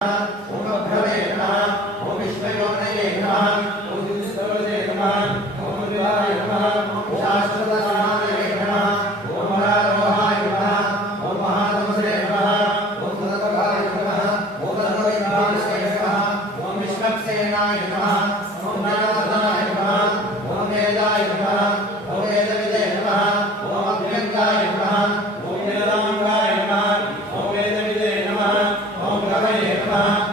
ओम भ्रवे नमः ओम विश्वयोनये नमः ओम सिद्धवदे नमः ओम विवाय नमः ओम शाश्वतसमानये नमः ओम हरारोहाय नमः ओम महातमसे नमः ओम सदपकाय नमः ओम सर्वविद्वांसे नमः ओम विश्वक्सेनाय नमः ओम ज्ञानवर्धनाय नमः ओम वेदाय नमः ओम वेदविदे नमः ओम अभ्यङ्गाय नमः ओम वेदाङ्गाय नमः ओम वेदविदे नमः ओम रवये नमः